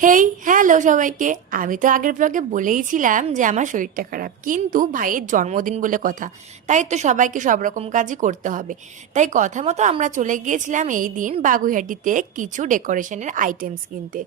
Hey hello সবাইকে। আমি তো আগের ব্লগে বলেইছিলাম যে আমার শরীরটা খারাপ। কিন্তু ভাইয়ের জন্মদিন বলে কথা। তাই তো সবাইকে সব রকম কাজই করতে হবে। তাই কথা মতো আমরা চলে গিয়েছিলাম এই দিন বাগুইহাটিতে কিছু ডেকোরেশনের আইটেমস কিনতে।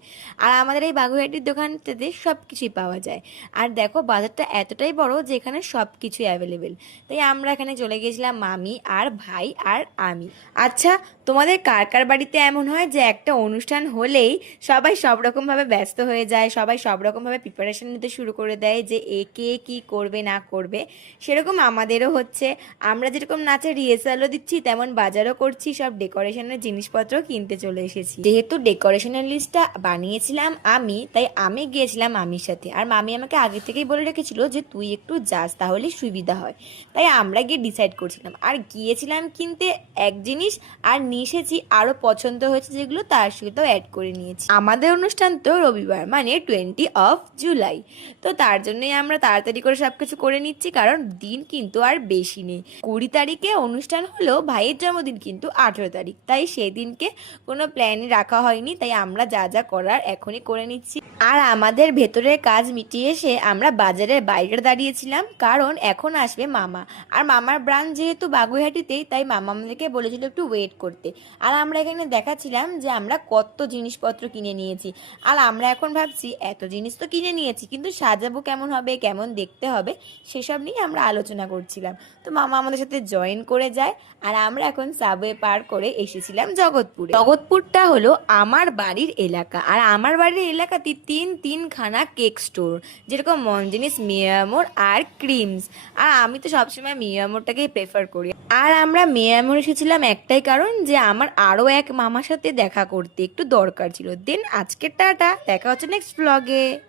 আর আমাদের এই বাগুইহাটির দোকানটাতে সব কিছুই পাওয়া যায়। আর দেখো, বাজারটা এতটাই বড় যে এখানে সব কিছুই অ্যাভেলেবেল তাই আমরা এখানে চলে গিয়েছিলাম মামি আর ভাই আর আমি। আচ্ছা তোমাদের কার কার বাড়িতে এমন হয় যে একটা অনুষ্ঠান হলেই সবাই সব রকমভাবে ব্যস্ত হয়ে যায়, সবাই সব রকমভাবে প্রিপারেশন নিতে শুরু করে দেয় যে এ কে কী করবে, না করবে? সেরকম আমাদেরও হচ্ছে। আমরা যেরকম নাচের রিহার্সালও দিচ্ছি, তেমন বাজারও করছি, সব ডেকোরেশনের জিনিসপত্র কিনতে চলে এসেছি। যেহেতু ডেকোরেশনের লিস্টটা বানিয়েছিলাম আমি, তাই আমি গিয়েছিলাম মামির সাথে। আর মামি আমাকে আগে থেকেই বলে রেখেছিল যে তুই একটু যাস তাহলে সুবিধা হয়। তাই আমরা গিয়ে ডিসাইড করছিলাম। আর গিয়েছিলাম কিনতে এক জিনিস আর নিয়ে এসেছি আরও পছন্দ হয়েছে যেগুলো তার সাথেও অ্যাড করে নিয়েছি। আমাদের অনুষ্ঠান তো রবিবার মানে টোয়েন্টি অফ জুলাই তো তার জন্যই আমরা তাড়াতাড়ি করে সব কিছু করে নিচ্ছি, কারণ দিন কিন্তু আর বেশি নেই। কুড়ি তারিখে অনুষ্ঠান হলেও ভাইয়ের জন্মদিন কিন্তু আঠেরো তারিখ, তাই সেদিনকে কোনো প্ল্যানই রাখা হয়নি, তাই আমরা যা যা করার এখনই করে নিচ্ছি। আর আমাদের ভেতরের কাজ মিটিয়ে এসে আমরা বাজারের বাইরে দাঁড়িয়েছিলাম, কারণ এখন আসবে মামা। আর মামার ব্রাঞ্চ যেহেতু বাগুইহাটিতেই, তাই মামা আমাদেরকে বলেছিল একটু ওয়েট করতে। আর আমরা এখানে দেখাচ্ছিলাম যে আমরা কত জিনিসপত্র কিনে নিয়েছি। আর আমরা এখন ভাবছি, এত জিনিস তো কিনে নিয়েছি, কিন্তু সাজাবো কেমন হবে, কেমন দেখতে হবে, সেসব নিয়ে আমরা আলোচনা করছিলাম। তো মামা আমাদের সাথে জয়েন করে যায়, আর আমরা এখন সাবওয়ে পার করে এসেছিলাম জগৎপুরে। জগৎপুরটা হলো আমার বাড়ির এলাকা, আর আমার বাড়ির এলাকাতে তিন, তিনখানা কেক স্টোর যেরকম মনজিনিস মিয়ামোর আর ক্রিমস। আর আমি তো সবসময় মিয়ামোরটাকেই প্রেফার করি। আর আমরা মিয়ামোর এসেছিলাম একটাই কারণ যে আমার আরও এক মামার সাথে দেখা করতে একটু দরকার ছিল। দেন আজকের টাটা, দেখা হচ্ছে নেক্সট ব্লগে